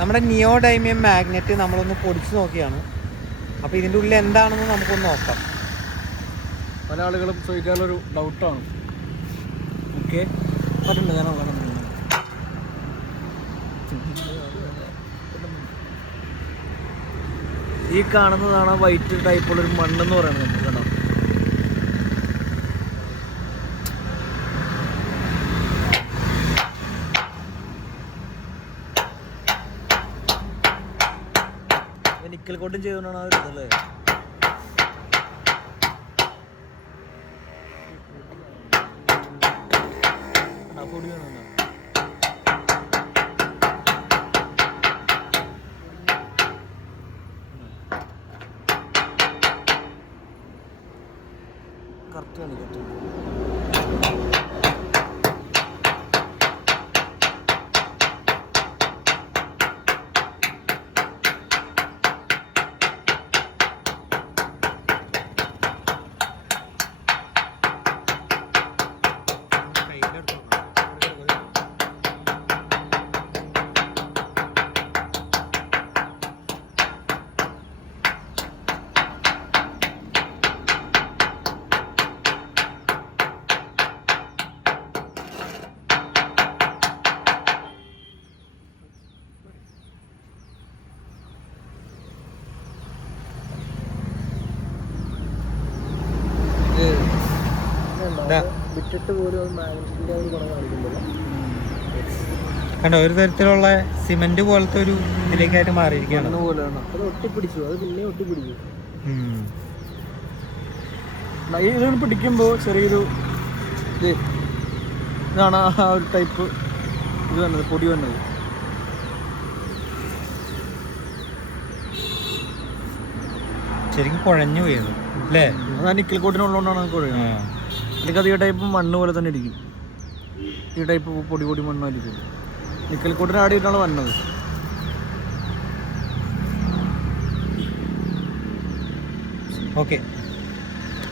നമ്മുടെ neodymium magnet നമ്മളൊന്ന് പൊടിച്ച് നോക്കിയാണ്. അപ്പോൾ ഇതിൻ്റെ ഉള്ളിൽ എന്താണെന്ന് നമുക്കൊന്ന് നോക്കാം. പല ആളുകളും ചോദിക്കാനുള്ളൊരു ഡൗട്ടാണ്. ഓക്കെ പറഞ്ഞിട്ടുണ്ട് ഞാൻ ഈ കാണുന്നതാണ് വൈറ്റ് ടൈപ്പുള്ളൊരു മണ്ണെന്ന് പറയുന്നത്. നമ്മൾ കണ്ടോ, നിക്കൽ കോട്ടും ചെയ്തുകൊണ്ടാണ് ആ ഇതല്ലേ. പൊടി വേണം കറക്റ്റ് കാണിക്കട്ടെ. വിട്ടിട്ട് പോലും മാഗ്നറ്റിന്റെ ഒരു ഗുണം കാണിക്കുന്നില്ല. കണ്ടോ, ഒരു തരത്തിലുള്ള സിമെന്റ് പോലത്തെ ഒരു ഇതിലേക്കായിട്ട് മാറിയിരിക്കുകയാണ്. അത് ഒട്ടിപ്പിടിച്ചു, അത് പിന്നെ ഒട്ടിപ്പിടിച്ചു. ഇതിന് പിടിക്കുമ്പോൾ ചെറിയൊരു ഇതാണ് ആ ഒരു ടൈപ്പ് ഇത് വന്നത്, പൊടി വന്നത്. ശരിക്കും കുഴഞ്ഞു പോയത് അല്ലേ? അതാ നിക്കൽ കോട്ടിനുള്ളതുകൊണ്ടാണ് കുഴയുന്നത്. അല്ലെങ്കിൽ അത് ഈ ടൈപ്പ് മണ്ണ് പോലെ തന്നെ ഇരിക്കും. ഈ ടൈപ്പ് പൊടി പൊടി മണ്ണായിരിക്കും. നിക്കൽ കോട്ടിന് ആടിയിട്ടാണ് വന്നത്. ഓക്കെ.